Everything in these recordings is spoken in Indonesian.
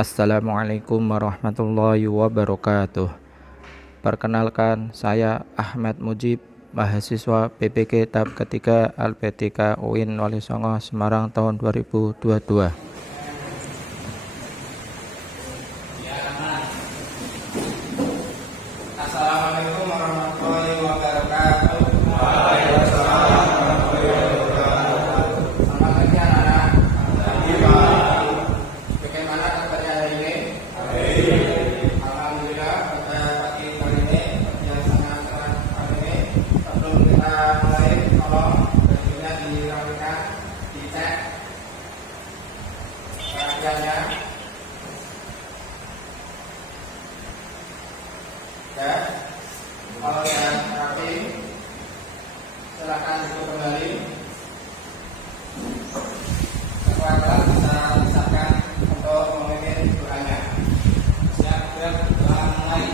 Assalamualaikum warahmatullahi wabarakatuh. Perkenalkan, saya Ahmad Mujib, mahasiswa PPG tahap ketiga LPTK UIN Wali Songo Semarang tahun 2022. Assalamualaikum warahmatullahi wabarakatuh. Selamat pagi anak-anak. Bagaimana kabarnya hari ini? Alhamdulillah pada pagi hari ini yang sangat cerah hari ini. Sebelum kita mulai, tolong bajunya dirapikan, dicek perhatiannya. Ya, kalau yang rapi, silakan duduk kembali. Kekuatan bisa silakan untuk memimpin doanya. Siap, doa mulai.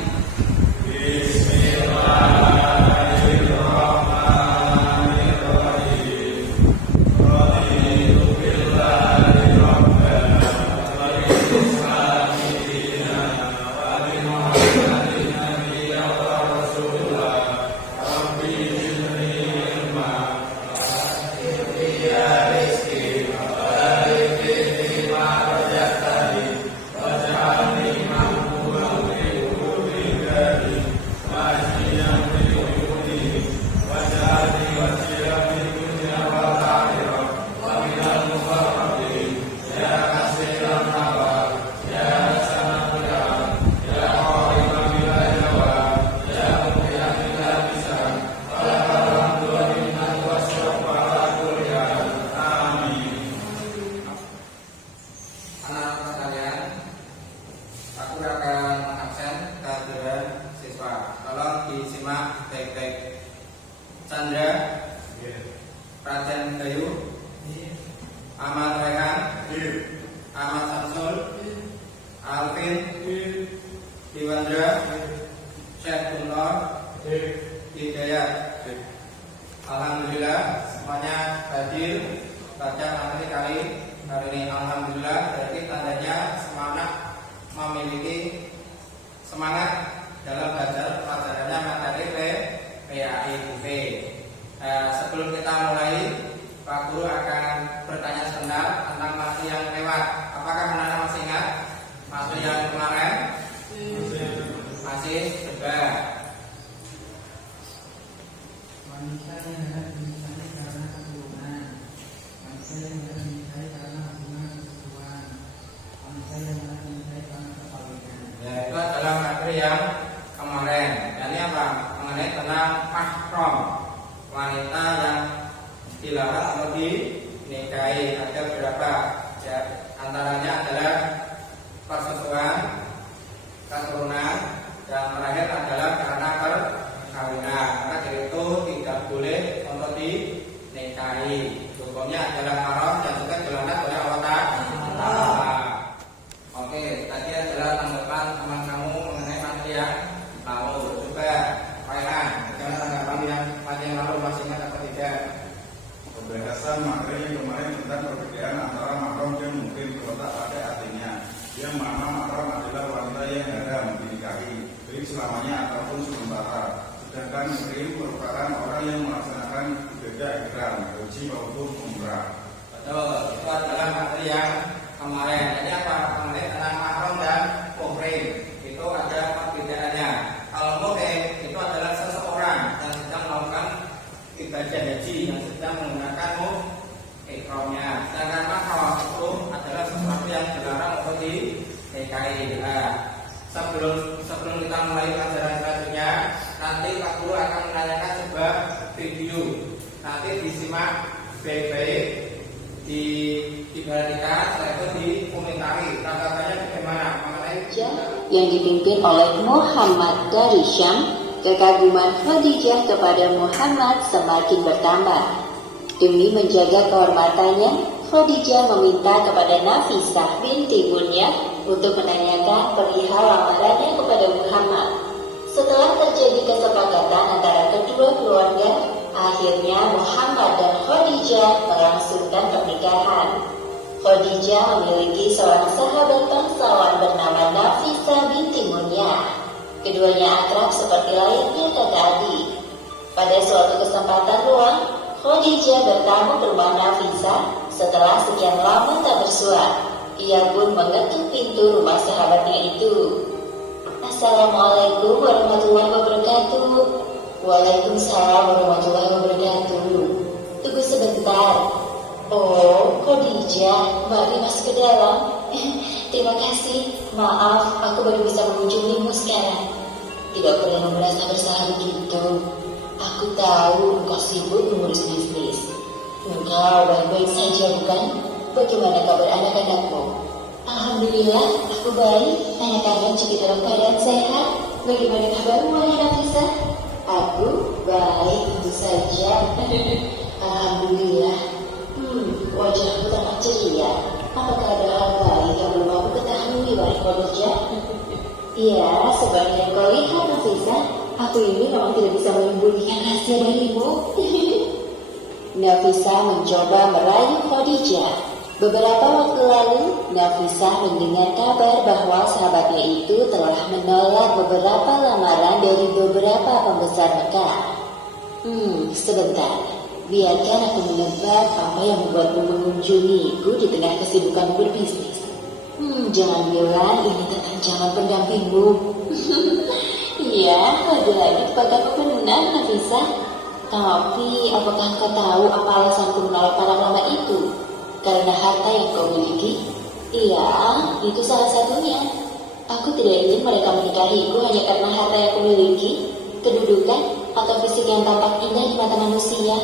Anak-anak sekalian, aku akan mengabsen kehadiran siswa. Tolong disimak baik-baik. Chandra, Raden Gayu, Ahmad Rehan, Ahmad Samsul, Alvin, Diwandra, Syekh Guntor, Hidayat. Alhamdulillah semuanya hadir pada materi kali ini. Alhamdulillah, berarti tandanya semangat memiliki semangat dalam belajar pelajarannya materi PAIB. Sebelum kita mulai, Pak Guru akan bertanya sebentar tentang materi yang lewat. Apakah anak-anak masih ingat materi yang kemarin? Masih coba. Manusia yang hendak dicintai karena keturunan, manusia yang hendak dicintai karena hubungan persekutuan, manusia yang hendak dicintai karena kepalikan. Ya, itu adalah materi yang kemarin. Dan ini apa? Mengenai tentang mahram, wanita yang dilarang atau dinikahi. Ada beberapa. Ya, antaranya adalah persetujuan, keturunan, dan terakhir adalah karena perkawinan. Maka dari itu tidak boleh untuk dinikahi. Hukumnya adalah haram dan juga dilaknat oleh Allah Ta'ala. Oke, tadi adalah tanggapan teman kamu mengenai materi yang lalu. Coba, Pak Ilham, bagaimana tanggapan yang materi yang lalu, masih ingat apa tidak? Pembahasan materi yang kemarin tentang perbedaan antara mahram yang mungkin terletak pada artinya, yang mana mahram adalah wanita yang haram dinikahi, baik selamanya ataupun sementara. Sedangkan muhrim merupakan orang yang melaksanakan ibadah ihram, haji maupun umrah. Betul, itu adalah materi yang kemarin. Jadi apa? Mengenai tentang mahram dan muhrim itu ada perbedaannya. Kalau muhrim itu adalah seseorang yang sedang melakukan ibadah haji, yang sedang menggunakan ihramnya. Sedangkan mahram itu adalah sesuatu yang dilarang untuk dinikahi. Sebelum kita mulai pelajaran selanjutnya, nanti Pak Guru akan menanyakan sebuah video. Nanti disimak baik-baik, diperhatikan, setelah itu dikomentari tanggapannya bagaimana mengenai yang dipimpin oleh Muhammad dari Syam. Kekaguman Khadijah kepada Muhammad semakin bertambah. Demi menjaga kehormatannya, Khadijah meminta kepada Nafisah binti Bunya untuk menanyakan perihal lamarannya kepada Muhammad. Setelah terjadi kesepakatan antara kedua keluarga, akhirnya Muhammad dan Khadijah melangsungkan pernikahan. Khadijah memiliki seorang sahabat bangsawan bernama Nafisah binti Munyah. Keduanya akrab seperti layaknya kakak adik. Pada suatu kesempatan luang, Khadijah bertamu ke rumah Nafisah setelah sekian lama tak bersua. Ia pun mengetuk pintu rumah sahabatnya itu. Assalamualaikum warahmatullahi wabarakatuh. Waalaikumsalam warahmatullahi wabarakatuh. Tunggu sebentar. Oh, Khadijah, mari masuk ke dalam. Terima kasih. Maaf, aku baru bisa mengunjungimu sekarang. Tidak perlu merasa bersalah begitu. Aku tahu engkau sibuk mengurus bisnis. Engkau baik-baik saja, bukan? Bagaimana kabar anak-anakmu? Alhamdulillah, aku baik. Anak-anak juga dalam keadaan sehat. Bagaimana kabarmu, wahai Nafisah? Aku baik, tentu saja. Alhamdulillah. Wajahku tampak ceria. Apakah ada hal baik yang belum aku ketahui, wahai Khadijah? Iya, seperti yang kau lihat, Nafisah. Aku ini memang tidak bisa menyembunyikan rahasia darimu. Nafisah mencoba merayu Khadijah. Beberapa waktu lalu, Nafisah mendengar kabar bahwa sahabatnya itu telah menolak beberapa lamaran dari beberapa pembesar Mekah. Sebentar. Biarkan aku menebak apa yang membuatmu mengunjungiku di tengah kesibukanmu berbisnis. Jangan bilang ini tentang calon pendampingmu. Iya, lagi-lagi tebakanmu benar, Nafisah. Tapi, apakah kau tahu apa alasanku menolak para ulama itu? Karena harta yang kau miliki? Iya, itu salah satunya. Aku tidak ingin mereka menikahiku hanya karena harta yang kumiliki, kedudukan, atau fisik yang tampak indah di mata manusia.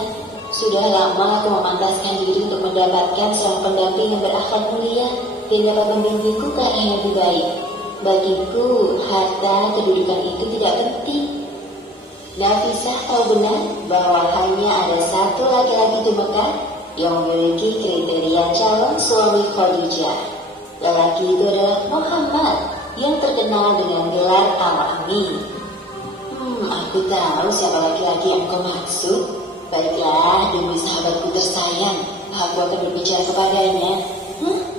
Sudah lama aku memantaskan diri untuk mendapatkan seorang pendamping yang berakhlak mulia dan dapat membimbingku ke arah yang lebih baik. Bagiku, harta kedudukan itu tidak penting. Nafisah tahu benar bahwa hanya ada satu laki-laki di Mekah yang memiliki kriteria calon suami Khadijah. Lelaki itu adalah Muhammad yang terkenal dengan gelar Al-Amin. Aku tahu siapa laki-laki yang kau maksud. Baiklah, demi sahabatku tersayang, aku akan berbicara kepadanya.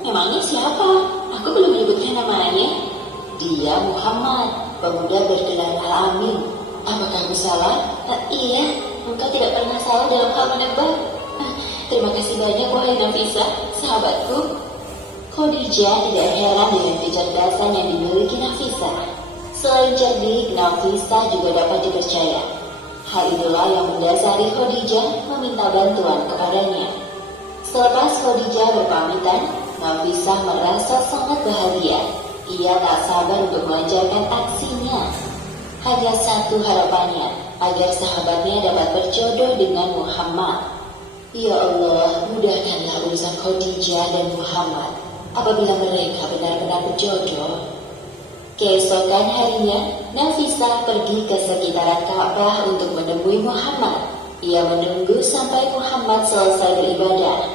Memangnya siapa? Aku belum menyebutkan namanya. Dia Muhammad, pemuda bergelar Al-Amin. Apakah aku salah? Iya, engkau tidak pernah salah dalam hal menebak. Terima kasih banyak, wahai Nafisah, sahabatku. Khadijah tidak heran dengan kecerdasan yang dimiliki Nafisah. Selain cerdik, Nafisah juga dapat dipercaya. Hal itulah yang mendasari Khadijah meminta bantuan kepadanya. Selepas Khadijah berpamitan, Nafisah merasa sangat bahagia. Ia tak sabar untuk melancarkan aksinya. Hanya satu harapannya, agar sahabatnya dapat berjodoh dengan Muhammad. Ya Allah, mudahkanlah urusan Khadijah dan Muhammad apabila mereka benar-benar berjodoh. Keesokan harinya, Nafisah pergi ke sekitaran Ka'bah untuk menemui Muhammad. Ia menunggu sampai Muhammad selesai beribadah.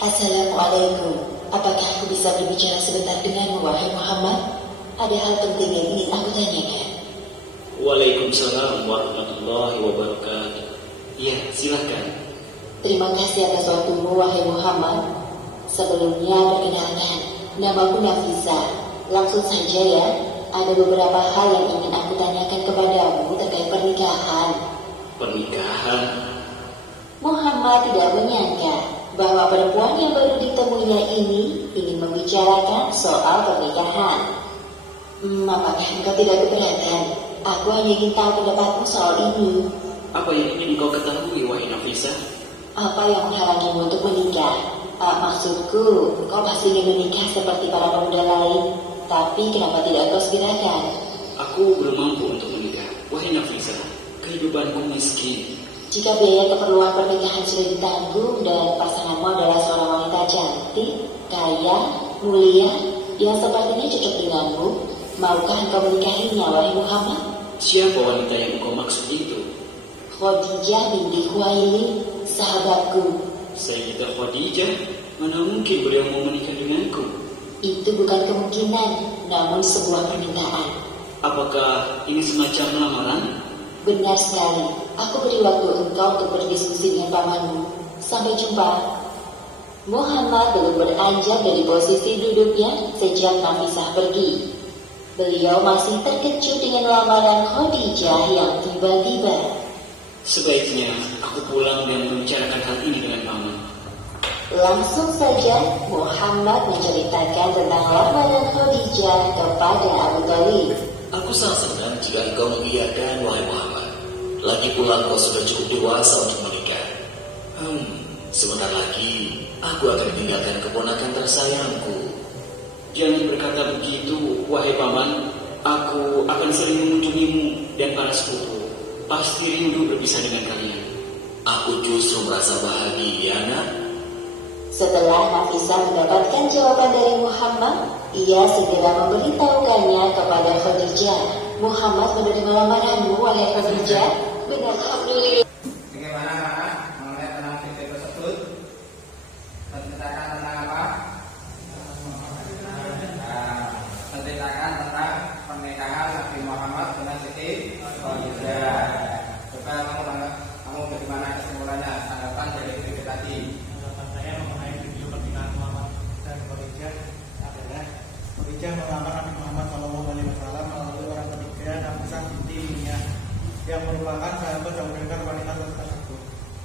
Assalamualaikum. Apakah aku bisa berbicara sebentar denganmu, wahai Muhammad? Ada hal penting yang ingin aku tanyakan. Waalaikumsalam warahmatullahi wabarakatuh. Ya, silakan. Terima kasih atas waktumu, wahai Muhammad. Sebelumnya perkenalkan, namaku Nafisah. Langsung saja ya, ada beberapa hal yang ingin aku tanyakan kepadamu terkait pernikahan. Pernikahan? Muhammad tidak menyangka bahwa perempuan yang baru ditemuinya ini ingin membicarakan soal pernikahan. Apakah engkau tidak keberatan? Aku hanya ingin tahu pendapatmu soal ini. Apa yang ingin kau ketahui, wahai Nafisah? Apa yang menghalangimu untuk menikah? Maksudku, kau pasti ingin menikah seperti para pemuda lain. Tapi kenapa tidak kau segerakan? Aku belum mampu untuk menikah, wahai Nafisah. Kehidupanku miskin. Jika biaya keperluan pernikahan sudah ditanggung dan pasanganmu adalah seorang wanita cantik, kaya, mulia, yang sepertinya cocok denganmu, maukah engkau menikahinya, wahai Muhammad? Siapa wanita yang kau maksud itu? Khadijah binti Khuwailid, sahabatku. Sayyidah Khadijah, mana mungkin beliau mau menikah denganku? Itu bukan kemungkinan, namun sebuah permintaan. Apakah ini semacam lamaran? Benar sekali. Aku beri waktu engkau untuk berdiskusi dengan pamanmu. Sampai jumpa. Muhammad belum beranjak dari posisi duduknya sejak Nafisah pergi. Beliau masih terkejut dengan lamaran Khadijah yang tiba-tiba. Sebaiknya aku pulang dan membicarakan hal ini dengan paman. Langsung saja Muhammad menceritakan tentang lamaran Khadijah kepada Abu Thalib. Aku sangat senang jika engkau mengiyakan, wahai Muhammad. Lagi pula engkau sudah cukup dewasa untuk menikah. Sebentar lagi aku akan meninggalkan keponakan tersayangku. Jangan berkata begitu, wahai paman. Aku akan sering mengunjungimu dan para sepupu. Pasti rindu berpisah dengan kalian. Aku justru merasa bahagia, nak. Setelah Nafisah mendapatkan jawaban dari Muhammad, ia segera memberitahukannya kepada Khadijah. Muhammad menerima lamaranmu, wahai Khadijah. Benar, alhamdulillah. Bagaimana Pak mengenai tentang video tersebut? Menceritakan tentang apa? Menceritakan tentang pernikahan Nabi Muhammad dengan Siti Khadijah. Coba kamu bagaimana kesimpulannya? Tanggapan dari video tadi. Tanggapan saya mengenai video pernikahan Muhammad dan Khadijah adalah Khadijah melamar Nabi Muhammad SAW melalui orang ketiga Nafisah binti Umayyah yang merupakan sahabat yang memberikan wanita tersebut.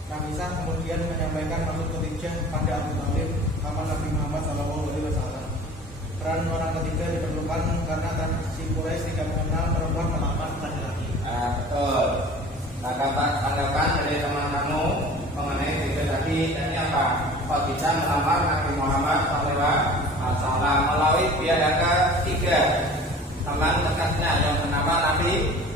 Nafisah kemudian menyampaikan maksud Khadijah kepada Abu Thalib, paman Nabi Muhammad SAW. Peran orang ketiga diperlukan karena tradisi Quraisy tidak mengenal perempuan melamar laki-laki. Betul. Tanggapan dari teman kamu mengenai video tadi ini apa? Khadijah melamar Nabi Muhammad SAW melalui biadab ketiga teman dekatnya yang bernama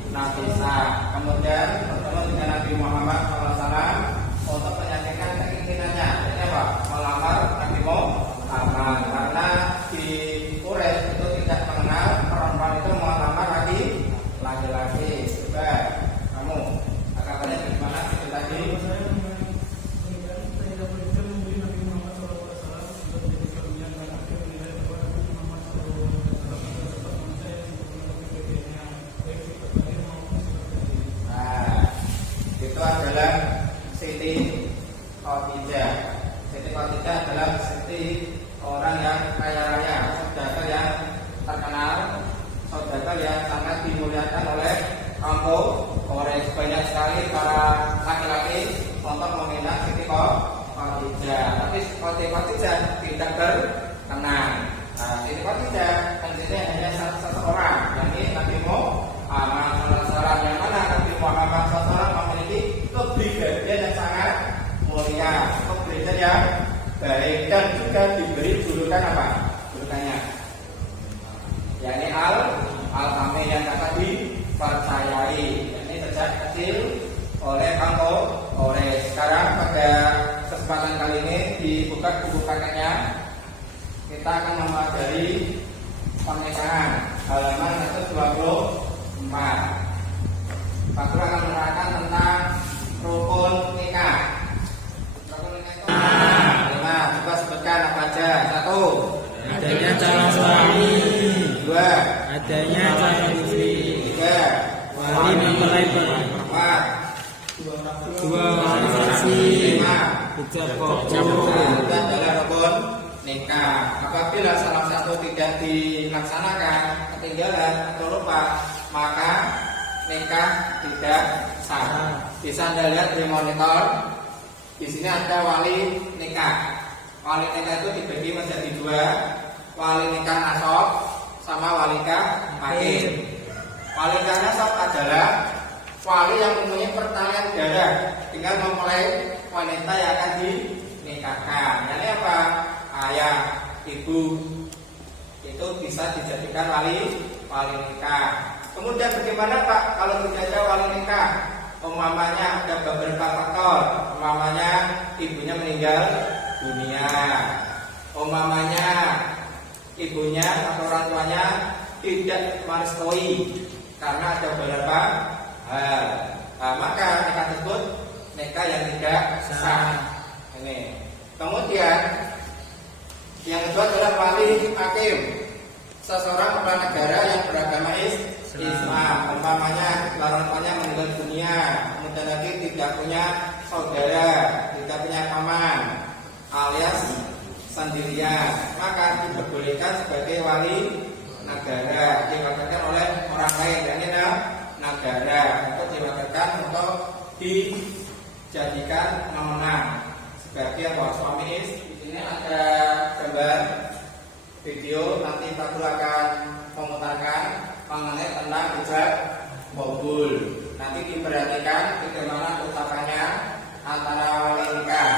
Nafisah. Kemudian bertemu dengan Nabi Muhammad SAW untuk menyampaikan keinginannya. Ini apa? Melamar Nabi Muhammad karena di Quraisy itu tidak mengenal perempuan itu melamar laki-laki. Coba kamu katanya bagaimana itu tadi? Saya tidak bolehkan memberi Nabi Muhammad SAW untuk menjadi suaminya dan akhirnya menilai bahwa Nabi Muhammad SAW adalah manusia yang sempurna kepribadiannya, baik sifat lahir maupun sifat batin. Itu adalah Siti Khadijah. Siti Khadijah adalah Siti orang yang kaya raya, saudagar yang terkenal, saudagar yang sangat dimuliakan oleh kampung Quraisy. Banyak sekali para laki-laki untuk meminta Siti Khadijah, tapi Siti Khadijah tidak berkenan. Siti Khadijah kan hanya satu orang, yakni Nabi Muhammad SAW, yang mana Nabi Muhammad SAW memiliki kepribadian yang sangat mulia, kepribadian yang baik, dan juga diberi julukan apa? Julukannya yakni Al-Amin yang dapat dipercayai. Ini sejak kecil oleh kampung Quraisy. Sekarang pada kesempatan kali ini dibuka buku paketnya, kita akan mempelajari pernikahan halaman 124. Pak Guru akan menerangkan tentang rukun nikah. Rukun nikah itu coba sebutkan apa aja. 1. Adanya calon suami, 2. adanya calon istri, 3. wali mempelai 4. dua wali saksi, 5. ucapan Itu adalah rukun nikah. Apabila salah satu tidak dilaksanakan, ketinggalan atau lupa, maka nikah tidak sah. Bisa Anda lihat di monitor. Di sini ada wali nikah. Wali nikah itu dibagi menjadi 2, wali nikah nasab sama wali nikah hakim. Wali nikah nasab adalah wali yang mempunyai pertalian darah dengan mempelai wanita yang akan dinikahkan. Ini apa? Ayah, ibu, itu bisa dijadikan wali nikah. Kemudian bagaimana Pak kalau tidak ada wali nikah? Umpamanya ada beberapa faktor. Umpamanya ibunya meninggal dunia, umpamanya ibunya atau orang tuanya tidak merestui karena ada beberapa hal. Maka nikah tersebut nikah yang tidak sah. Ini. Kemudian yang kedua adalah wali hakim. Seseorang kepala negara yang beragama Islam, umpamanya orang tuanya meninggal dunia, kemudian lagi tidak punya saudara, tidak punya paman, alias sendirian, maka diperbolehkan sebagai wali negara, diwakilkan oleh orang lain, yakni negara, untuk diwakilkan untuk dijadikan pemenang sebagai suami istri. Di sini ada gambar video, nanti Pak Guru akan memutarkan mengenai tentang ijab kabul. Nanti diperhatikan bagaimana ucapannya antara wali nikah.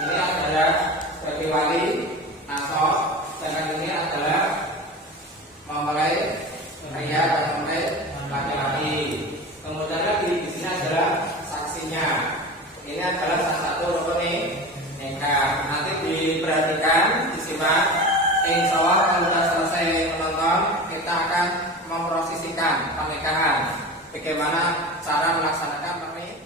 Ini adalah sebagai wali nasab, sedangkan ini adalah mempelai pria dan mempelai laki-laki. Kemudian lagi di sini adalah saksinya. Ini adalah salah satu rukun nikah. Nanti diperhatikan, disimak. Insya Allah kalau sudah selesai menonton, kita akan memprosesikan pernikahan. Bagaimana cara melaksanakan pernikahan?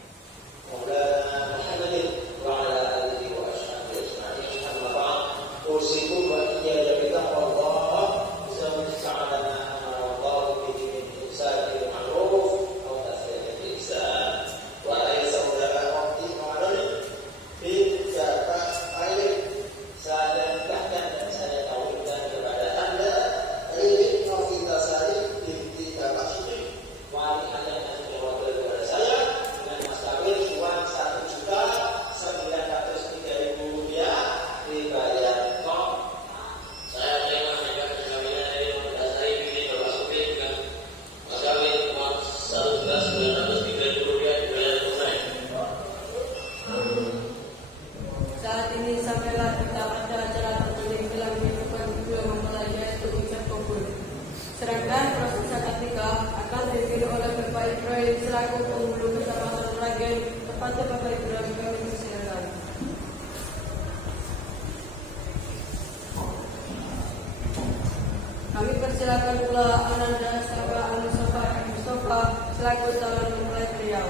Kami persilakan pula Ananda Sawa Mustafa selaku calon mempelai beliau.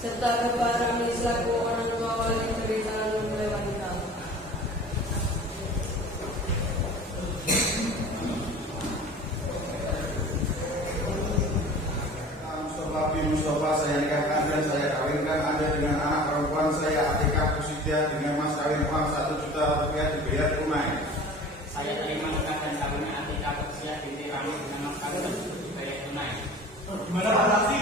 Serta Bapak Rami selaku orang tua wali dari calon mempelai wanita. Mustafa saya nikahkan dan saya kawinkan Anda dengan anak perempuan saya Atika Pusidia dengan mas kawin uang 1 juta rupiah dibayar tunai. Saya terima nikah dan kawinnya Atika Pusidia binti Rami dengan mas kawin dibayar tunai. Gimana Pak Saksi?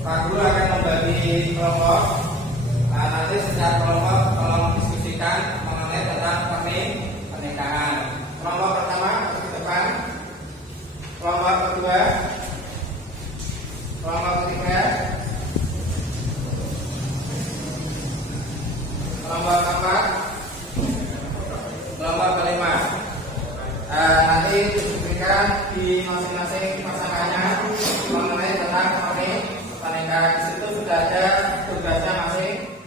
Pak Guru akan membagi kelompok. Nanti setiap kelompok tolong diskusikan mengenai tentang pernikahan. Kelompok pertama ke depan, kelompok kedua, kelompok ketiga, kelompok keempat, kelompok kelima. Nanti diskusikan di masing-masing pasangannya mengenai tentang pernikahan. Di situ sudah ada tugasnya masing.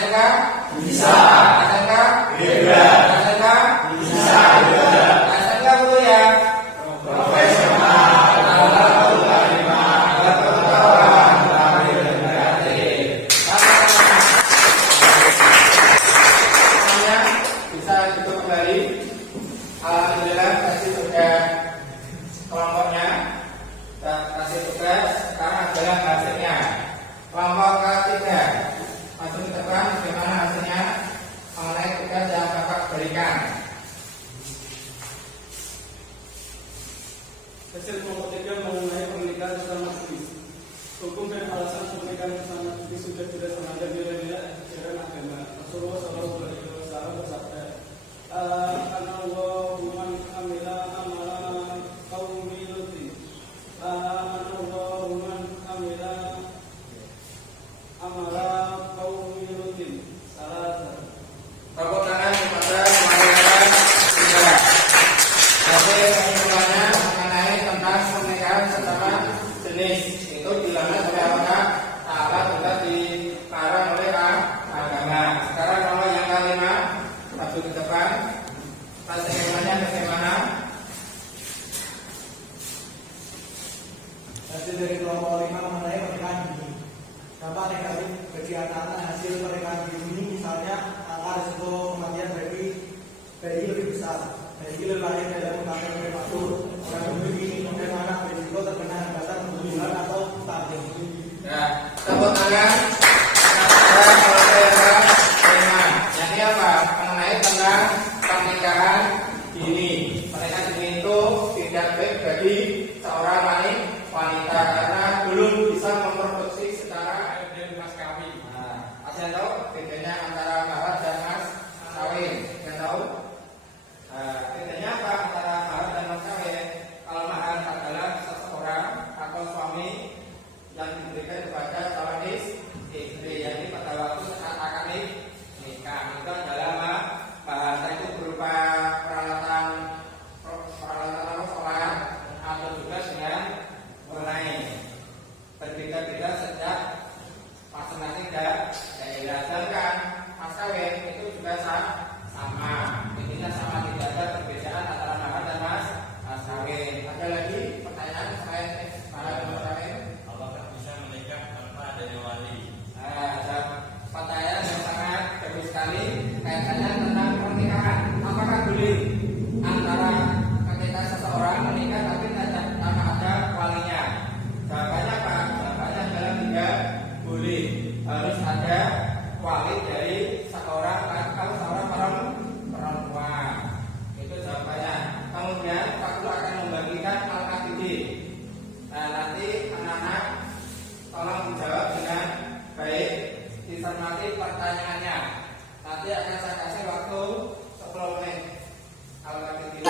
SMK? Bisa. SMK? Beda. SMK? Bisa juga. SMK dulu ya. Profesional. Bisa tutup kembali. Alhamdulillah kasih sudah kelompoknya. Kita kasih tugas. Sekarang adalah hasilnya. Kelompok ketiga masuk ke depan. Bagaimana hasilnya mengenai tugas yang Bapak berikan? Hasil kelompok 3 mengenai pernikahan bersama Turis. Hukum dan alasan pernikahan bersama Turis sudah tidak sengaja nilai-nilai ajaran agama. Rasulullah SAW bersabda, "Anallahu man amila amala qaumi lutin. Anallahu man amila amala qaumi lutin." Salah. Tepuk tangan kepada pelajaran 3. Jadi kesimpulannya mengenai tentang pernikahan sesama jenis itu dilarang oleh Allah Ta'ala juga dilarang oleh agama. Sekarang kalau yang kelima maju ke depan. Kesimpulannya bagaimana? Hasil dari kelompok 5 mengenai pernikahan dini. Dampak negatif bagi anak-anak hasil pernikahan dini misalnya angka risiko kematian bayi lebih besar. Bayi lahir dalam keadaan prematur. Orang memiliki kemudian anak berisiko terkena hambatan pembunuhan atau stunting. Ya, tepuk tangan. Kepada keluarga kelima. Yang ini apa? Mengenai tentang pernikahan dini. Pernikahan dini itu tidak baik bagi seorang wanita karena belum bisa memproduksi secara dan mas kawin. Nah, ada yang tahu bedanya antara mahar dan mas kawin? Yang tahu? Bedanya apa antara mahar dan mas kawin? Kalau mahar adalah seseorang atau suami yang diberikan kepada calon istri, yang ini pada waktu saat akan nikah. Itu adalah bahasa itu berupa peralatan sholat atau juga dengan mengenai berbeda-beda sejak masing-masing daerah. Sedangkan mas kawin itu juga sama, intinya sama, tidak ada perbedaan antara mahar dan mas kawin. Ada lagi pertanyaan selain mahar dan mas kawin? Apakah bisa menikah tanpa adanya wali? Ada pertanyaan yang sangat bagus sekali kaitannya tentang pernikahan. Apakah boleh antara ketika seseorang menikah tapi tanpa ada walinya? Jawabannya apa? Jawabannya adalah tidak boleh. Harus ada wali dari seorang perempuan. Itu jawabannya. Kemudian Pak Guru akan membagikan al-akidin. Nah, nanti anak-anak tolong dijawab dengan baik, dicermati pertanyaannya. Nanti akan saya kasih waktu 10 menit. Al-akidin.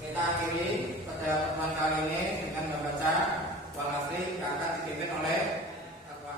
Kita akhiri pada pertemuan kali ini dengan membaca wal asri yang akan dipimpin oleh Pak